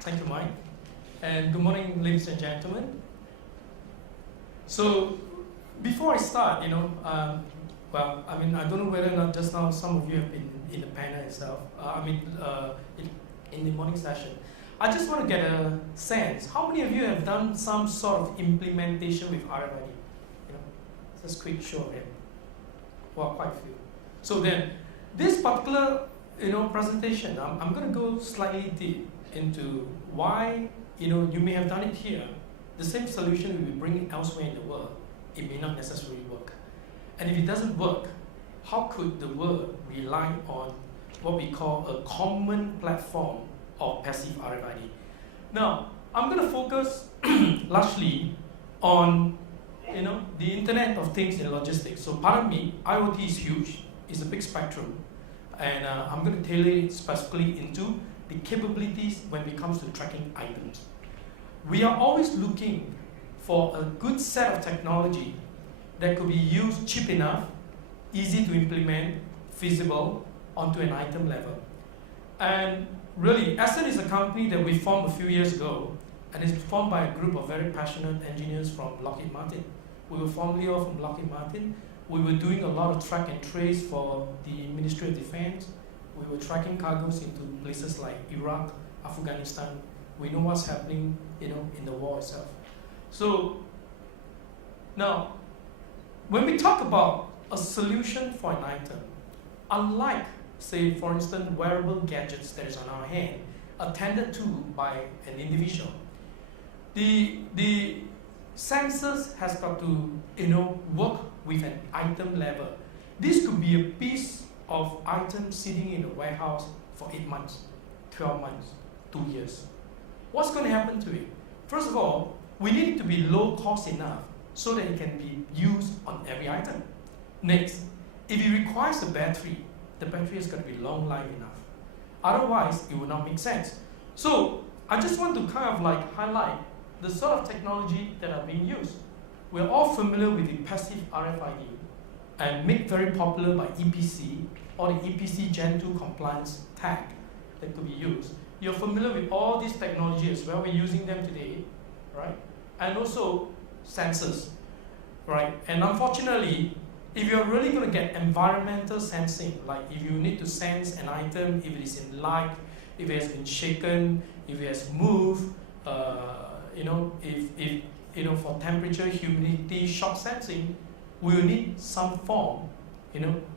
Thank you, Mike. And good morning, ladies and gentlemen. So, before I start, I don't know whether or not just now some of you have been in the panel itself, in the morning session. I just want to get a sense, how many of you have done some sort of implementation with RFID? Just quick show of it. Well, quite a few. So then, this particular presentation, I'm going to go slightly deep into why you may have done it here. The same solution we will bring it elsewhere in the world. It may not necessarily work. And if it doesn't work, how could the world rely on what we call a common platform of passive RFID? Now, I'm going to focus largely on the Internet of Things in logistics. So pardon me, IoT is huge. It's a big spectrum. And I'm going to tailor it specifically into the capabilities when it comes to tracking items. We are always looking for a good set of technology that could be used cheap enough, easy to implement, feasible, onto an item level. And really, Ascent is a company that we formed a few years ago, and it's formed by a group of very passionate engineers from Lockheed Martin. We were formerly all from Lockheed Martin. We were doing a lot of track and trace for the Ministry of Defense. We were tracking cargoes into places like Iraq, Afghanistan. We know what's happening, in the war itself. So now, when we talk about a solution for an item, unlike, say, for instance, wearable gadgets that is on our hand, attended to by an individual, the sensors has got to, work with an item level. This could be a piece of item sitting in a warehouse for 8 months, 12 months, 2 years. What's going to happen to it? First of all, we need it to be low cost enough so that it can be used on every item. Next, if it requires a battery, the battery has got to be long life enough. Otherwise, it will not make sense. So I just want to kind of highlight the sort of technology that are being used. We're all familiar with the passive RFID and made very popular by EPC or the EPC Gen 2 compliance tag that could be used. You're familiar with all these technologies as well. We're using them today, right? And also sensors, right? And unfortunately, if you're really going to get environmental sensing, like if you need to sense an item, if it is in light, if it has been shaken, if it has moved, if for temperature, humidity, shock sensing, we will need some form,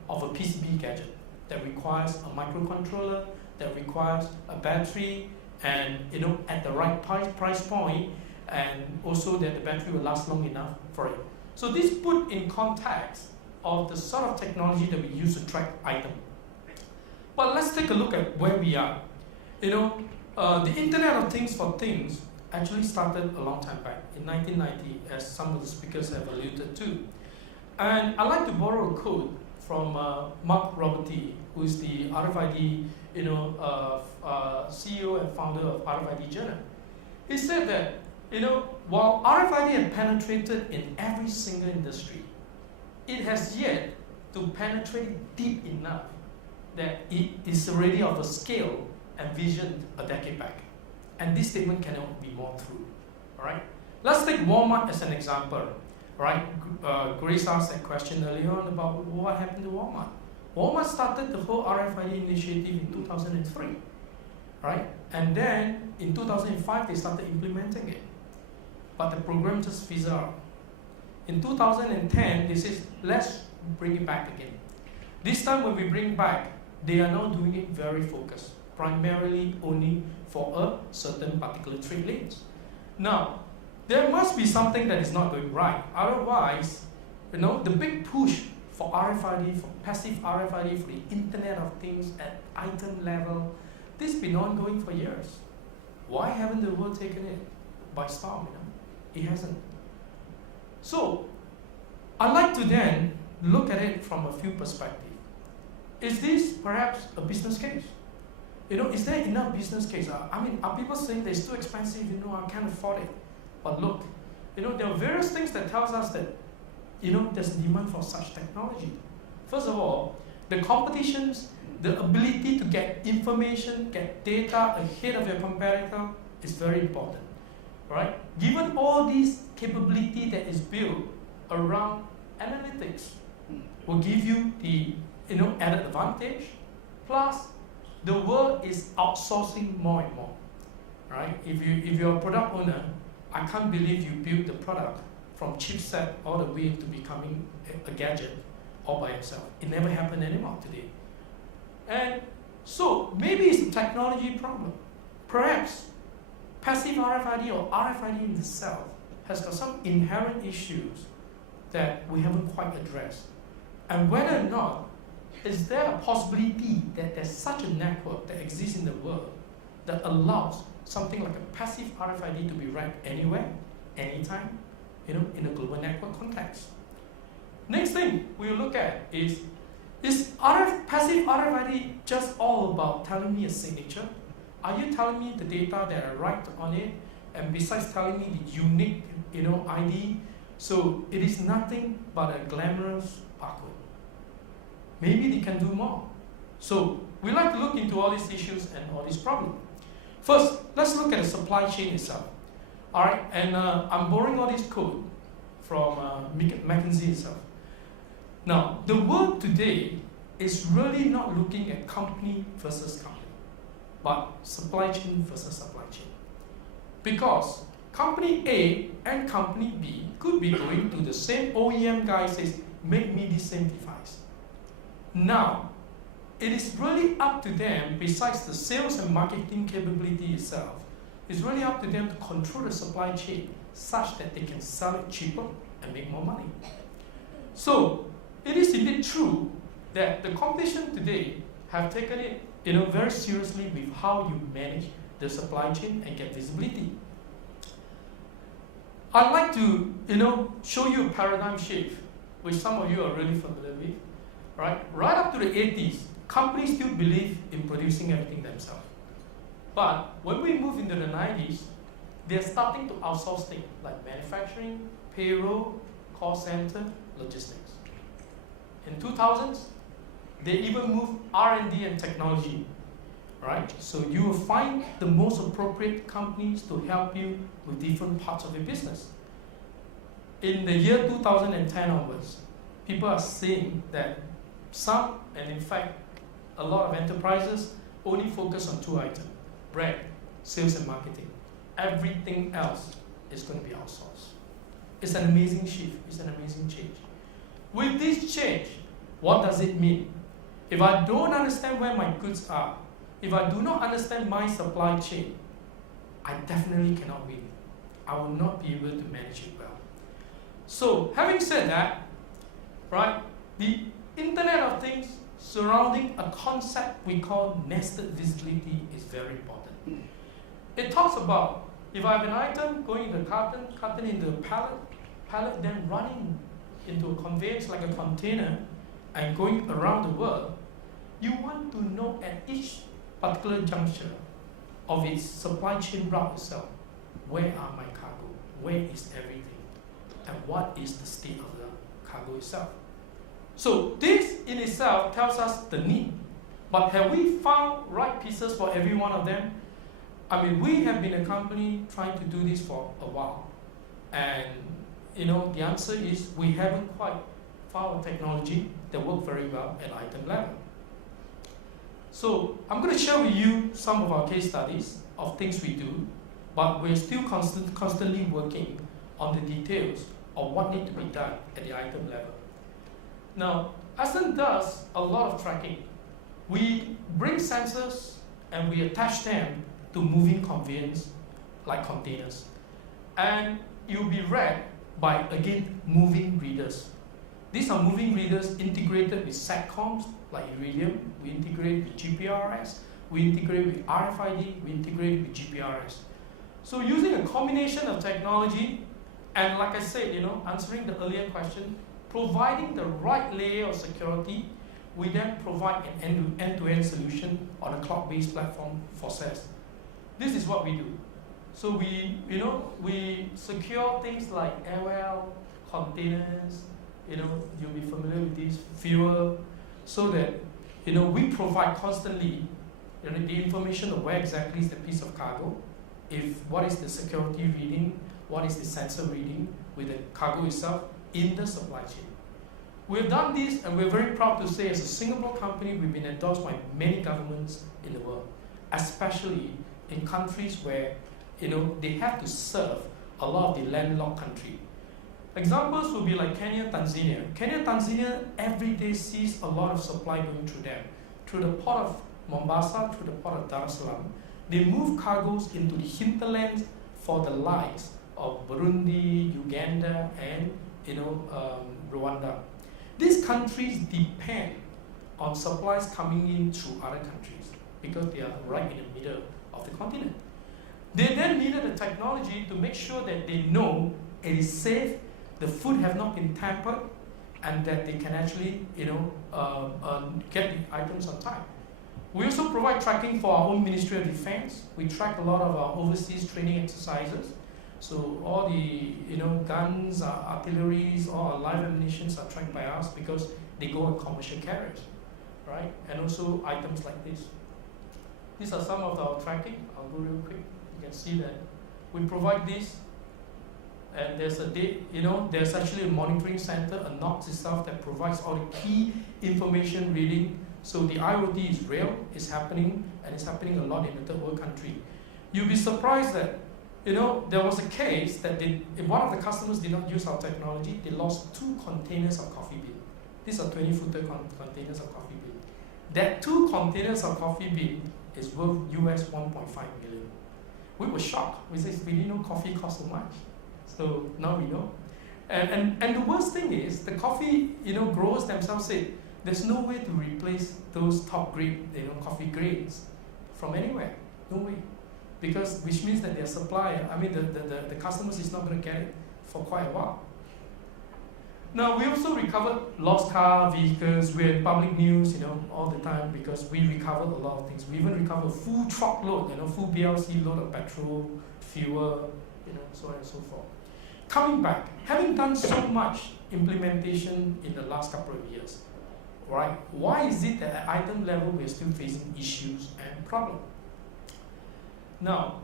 of a PCB gadget that requires a microcontroller, that requires a battery, and at the right price point, and also that the battery will last long enough for it. So this put in context of the sort of technology that we use to track items. But let's take a look at where we are. The Internet of Things for Things actually started a long time back, in 1990, as some of the speakers have alluded to. And I'd like to borrow a quote from Mark Roberti, who is the RFID CEO and founder of RFID Journal. He said that, while RFID had penetrated in every single industry, it has yet to penetrate deep enough that it is already of a scale envisioned a decade back. And this statement cannot be more true. All right? Let's take Walmart as an example. Right? Grace asked that question earlier on about what happened to Walmart. Walmart started the whole RFID initiative in 2003. Right? And then in 2005, they started implementing it. But the program just fizzled out. In 2010, they said, let's bring it back again. This time when we bring back, they are now doing it very focused, primarily only for a certain particular trade lanes. Now, there must be something that is not going right. Otherwise, the big push for RFID, for passive RFID, for the Internet of Things at item level, this has been ongoing for years. Why haven't the world taken it by storm? It hasn't. So, I'd like to then look at it from a few perspectives. Is this perhaps a business case? Is there enough business case? Are people saying that it's too expensive, I can't afford it? But look, there are various things that tells us that, there's a demand for such technology. First of all, the competitions the ability to get information, get data ahead of your competitor is very important, right? Given all these capability that is built around analytics, will give you the added advantage. Plus, the world is outsourcing more and more, right? If you're a product owner, I can't believe you built the product from chipset all the way to becoming a gadget all by yourself. It never happened anymore today. And so maybe it's a technology problem. Perhaps passive RFID or RFID in itself has got some inherent issues that we haven't quite addressed. And whether or not, is there a possibility that there's such a network that exists in the world that allows something like a passive RFID to be read anywhere, anytime, in a global network context? Next thing we'll look at is passive RFID just all about telling me a signature? Are you telling me the data that I write on it, and besides telling me the unique, ID, so it is nothing but a glamorous barcode? Maybe they can do more. So we like to look into all these issues and all these problems. First, let's look at the supply chain itself. All right, and I'm borrowing all this code from McKinsey itself. Now, the world today is really not looking at company versus company, but supply chain versus supply chain. Because company A and company B could be going to the same OEM guy says, make me the same device. Now, it is really up to them, besides the sales and marketing capability itself, it's really up to them to control the supply chain such that they can sell it cheaper and make more money. So, it is indeed true that the competition today have taken it very seriously with how you manage the supply chain and get visibility. I'd like to show you a paradigm shift, which some of you are really familiar with. Right up to the 80s, companies still believe in producing everything themselves. But when we move into the 90s, they're starting to outsource things like manufacturing, payroll, call center, logistics. In 2000s, they even moved R&D and technology. Right? So you will find the most appropriate companies to help you with different parts of your business. In the year 2010 onwards, people are seeing that some, and in fact, a lot of enterprises only focus on two items: brand, sales and marketing. Everything else is going to be outsourced. It's an amazing shift. It's an amazing change. With this change, what does it mean? If I don't understand where my goods are, if I do not understand my supply chain, I definitely cannot win. I will not be able to manage it well. So, having said that, right, the Internet of Things surrounding a concept we call nested visibility is very important. It talks about if I have an item going in the carton into a pallet then running into a conveyance like a container and going around the world, you want to know at each particular juncture of its supply chain route itself, where are my cargo, where is everything, and what is the state of the cargo itself. So this in itself tells us the need, but have we found right pieces for every one of them? I mean, we have been a company trying to do this for a while, and the answer is we haven't quite found a technology that works very well at item level. So I'm going to share with you some of our case studies of things we do, but we're still constantly working on the details of what needs to be done at the item level. Now, Ascent does a lot of tracking. We bring sensors and we attach them to moving conveyance like containers. And it will be read by, again, moving readers. These are moving readers integrated with SATCOMs like Iridium. We integrate with GPRS. We integrate with RFID. We integrate with GPRS. So using a combination of technology and, like I said, answering the earlier question, providing the right layer of security, we then provide an end-to-end solution on a cloud-based platform for SaaS. This is what we do. So we secure things like airwell, containers, you'll be familiar with these, fuel, so that we provide constantly the information of where exactly is the piece of cargo, what is the security reading, what is the sensor reading with the cargo itself in the supply chain. We've done this, and we're very proud to say, as a Singapore company, we've been endorsed by many governments in the world, especially in countries where they have to serve a lot of the landlocked country. Examples would be like Kenya, Tanzania. Kenya, Tanzania every day sees a lot of supply going through them, through the port of Mombasa, through the port of Dar es Salaam. They move cargoes into the hinterlands for the likes of Burundi, Uganda, and Rwanda. These countries depend on supplies coming in through other countries because they are right in the middle of the continent. They then needed the technology to make sure that they know it is safe, the food have not been tampered, and that they can actually get the items on time. We also provide tracking for our own Ministry of Defense. We track a lot of our overseas training exercises. So all the guns, artilleries, all our live ammunitions are tracked by us because they go on commercial carriers, right? And also items like this. These are some of our tracking. I'll go real quick. You can see that we provide this, and there's actually a monitoring center, a NOC itself, that provides all the key information reading. So the IoT is real, it's happening, and it's happening a lot in the third world country. You'll be surprised that there was a case that if one of the customers did not use our technology, they lost 2 containers of coffee bean. These are 20-footer containers of coffee bean. That 2 containers of coffee bean is worth US 1.5 million. We were shocked. We said, we didn't know coffee cost so much. So now we know. And the worst thing is, the coffee growers themselves say, there's no way to replace those top grade coffee grains from anywhere. No way. Which means that their supplier, the customers is not going to get it for quite a while. Now, we also recovered lost car, vehicles. We're in public news, all the time because we recovered a lot of things. We even recovered full truckload, full BLC load of petrol, fuel, so on and so forth. Coming back, having done so much implementation in the last couple of years, right? Why is it that at item level we're still facing issues and problems? Now,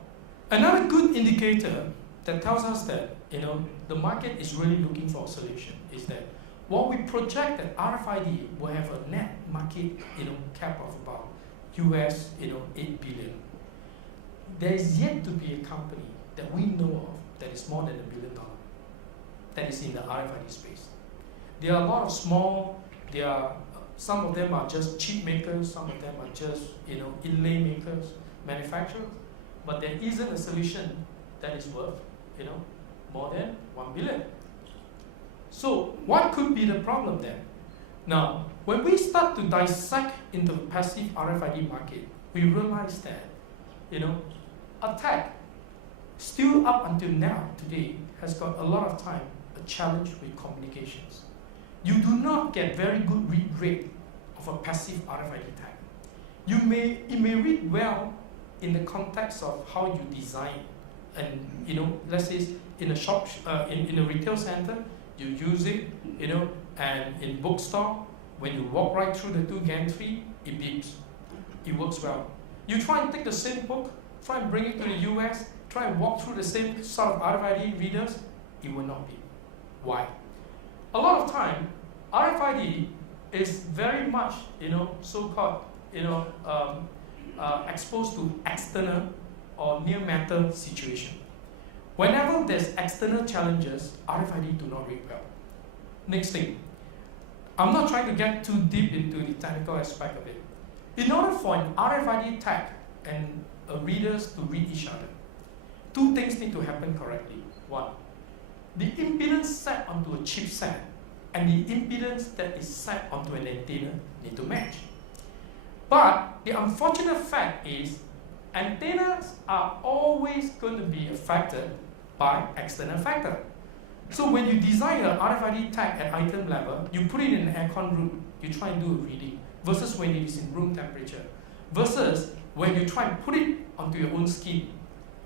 another good indicator that tells us that the market is really looking for a solution is that what we project that RFID will have a net market cap of about US 8 billion. There is yet to be a company that we know of that is more than $1 billion that is in the RFID space. There are a lot of small. Some of them are just chip makers. Some of them are just inlay makers, manufacturers. But there isn't a solution that is worth, more than 1 billion. So what could be the problem then? Now, when we start to dissect into the passive RFID market, we realize that, attack still up until now, today, has got a lot of time a challenge with communications. You do not get very good read rate of a passive RFID tag. It may read well in the context of how you design, and let's say in a shop, in a retail center, you use it, and in bookstore, when you walk right through the 2 gantry, it beeps. It works well. You try and take the same book, try and bring it to the US, try and walk through the same sort of RFID readers, it will not beep. Why? A lot of time, RFID is very much, so-called, exposed to external or near matter situation. Whenever there's external challenges, RFID do not read well. Next thing, I'm not trying to get too deep into the technical aspect of it. In order for an RFID tag and readers to read each other, 2 things need to happen correctly. 1, the impedance set onto a chipset and the impedance that is set onto an antenna need to match. But the unfortunate fact is, antennas are always going to be affected by external factor. So when you design an RFID tag at item level, you put it in an aircon room, you try and do a reading, versus when it is in room temperature, versus when you try and put it onto your own skin,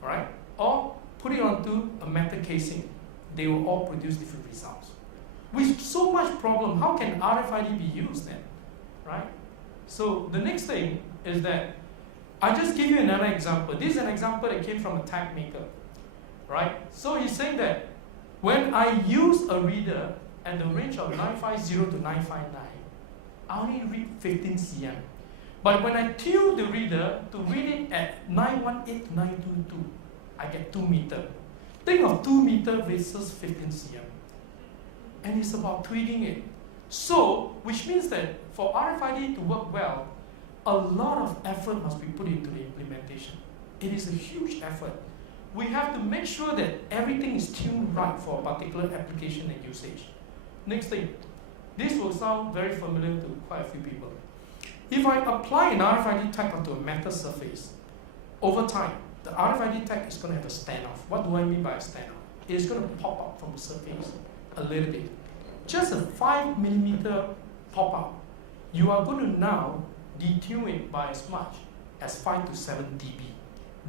right? Or put it onto a metal casing, they will all produce different results. With so much problem, how can RFID be used then, right? So the next thing is that I just give you another example. This is an example that came from a tag maker, right? So he's saying that when I use a reader at the range of 950 to 959, I only read 15 cm. But when I tune the reader to read it at 918 to 922, I get 2 meter. Think of 2 meter versus 15 cm. And it's about tweaking it. So, which means that for RFID to work well, a lot of effort must be put into the implementation. It is a huge effort. We have to make sure that everything is tuned right for a particular application and usage. Next thing, this will sound very familiar to quite a few people. If I apply an RFID tag onto a metal surface, over time, the RFID tag is going to have a standoff. What do I mean by a standoff? It's going to pop up from the surface a little bit. Just a 5 millimeter pop up, you are going to now detune it by as much as 5 to 7 dB.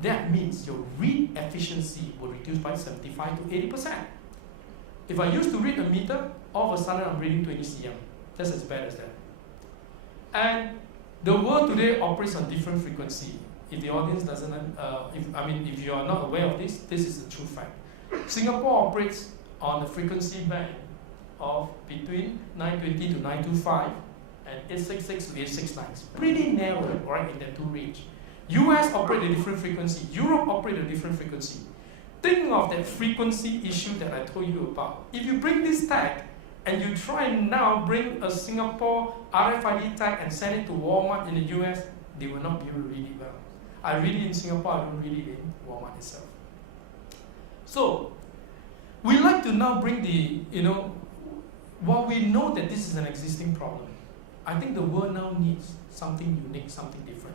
That means your read efficiency will reduce by 75 to 80%. If I used to read a meter, all of a sudden I'm reading 20 cm. That's as bad as that. And the world today operates on different frequency. If the audience doesn't, if you are not aware of this, this is the true fact. Singapore operates on a frequency band of between 920 to 925 and 866 to 869. It's pretty narrow, right, in that two range. US operate a different frequency. Europe operate a different frequency. Think of that frequency issue that I told you about. If you bring this tag and you try and now bring a Singapore RFID tag and send it to Walmart in the US, they will not be able to read it well. I read it in Singapore, I don't read it in Walmart itself. So, we like to now bring the, while we know that this is an existing problem, I think the world now needs something unique, something different.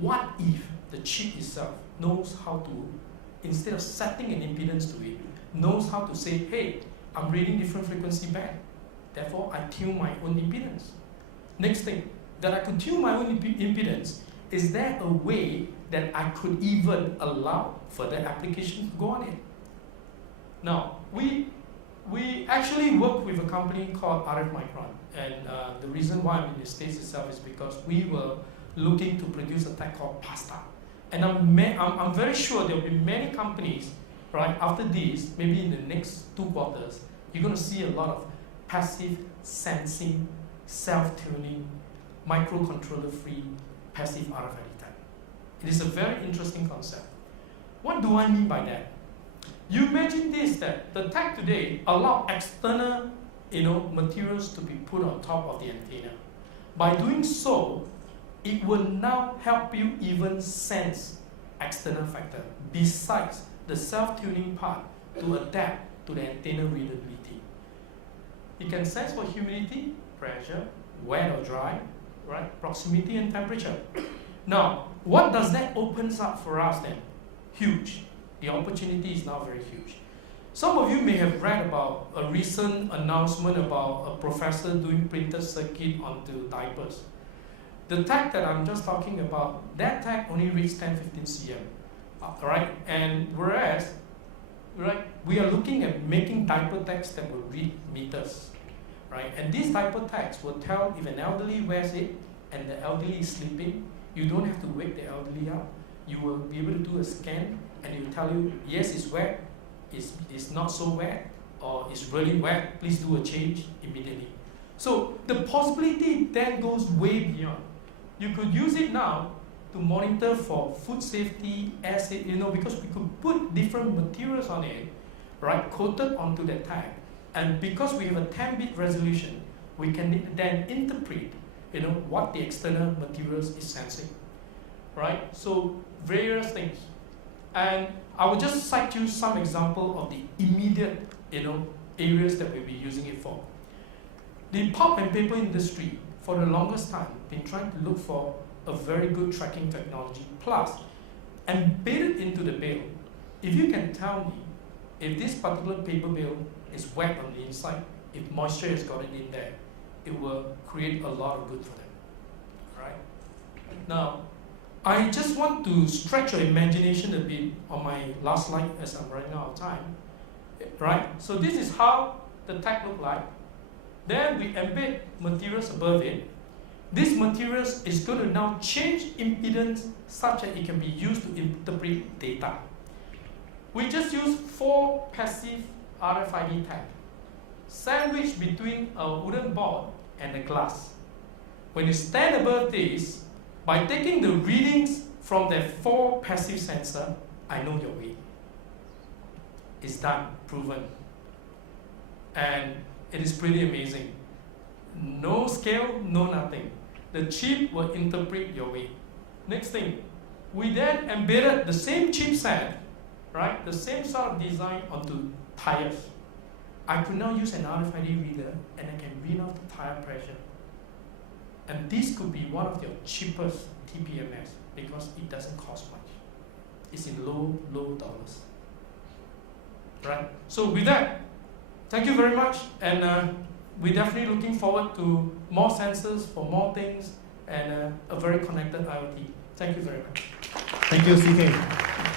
What if the chip itself knows how to, instead of setting an impedance to it, knows how to say, hey, I'm reading different frequency band, therefore I tune my own impedance. Next thing, that I could tune my own impedance, is there a way that I could even allow further applications to go on it? Now, we actually work with a company called RF Micron, and the reason why I'm in the States itself is because we were looking to produce a tag called pasta. And I'm very sure there will be many companies, right, after this, maybe in the next 2 quarters, you're going to see a lot of passive sensing, self-tuning, microcontroller-free, passive RFID tag. It is a very interesting concept. What do I mean by that? You imagine this, that the tag today allow external materials to be put on top of the antenna. By doing so, it will now help you even sense external factor besides the self-tuning part to adapt to the antenna readability. It can sense for humidity, pressure, wet or dry, right? Proximity and temperature. Now, what does that opens up for us then? Huge. The opportunity is now very huge. Some of you may have read about a recent announcement about a professor doing printed circuit onto diapers. The tag that I'm just talking about, that tag only reads 10-15 cm, right? And whereas, right, we are looking at making diaper tags that will read meters, right? And these diaper tags will tell if an elderly wears it and the elderly is sleeping, you don't have to wake the elderly up. You will be able to do a scan and it will tell you, yes, it's wet, it's not so wet, or it's really wet, please do a change immediately. So the possibility then goes way beyond. You could use it now to monitor for food safety, air safety, because we could put different materials on it, right, coated onto the tag. And because we have a 10-bit resolution, we can then interpret, what the external materials is sensing, right? So various things. And I will just cite you some example of the immediate, areas that we'll be using it for. The pulp and paper industry, for the longest time, been trying to look for a very good tracking technology, plus embedded into the bale. If you can tell me if this particular paper bale is wet on the inside, if moisture has gotten in there, it will create a lot of good for them, right? Now, I just want to stretch your imagination a bit on my last slide as I'm running out of time, right? So this is how the tag look like. Then we embed materials above it. This materials is going to now change impedance such that it can be used to interpret data. We just use 4 passive RFID tags, sandwiched between a wooden board and a glass. When you stand above this, by taking the readings from the 4 passive sensor, I know your weight. It's done, proven. And it is pretty amazing. No scale, no nothing. The chip will interpret your weight. Next thing, we then embedded the same chipset, right, the same sort of design onto tires. I could now use an RFID reader and I can read out the tire pressure. And this could be one of your cheapest TPMS because it doesn't cost much. It's in low dollars. Right? So with that, thank you very much, and we're definitely looking forward to more sensors for more things and a very connected IoT. Thank you very much. Thank you, CK.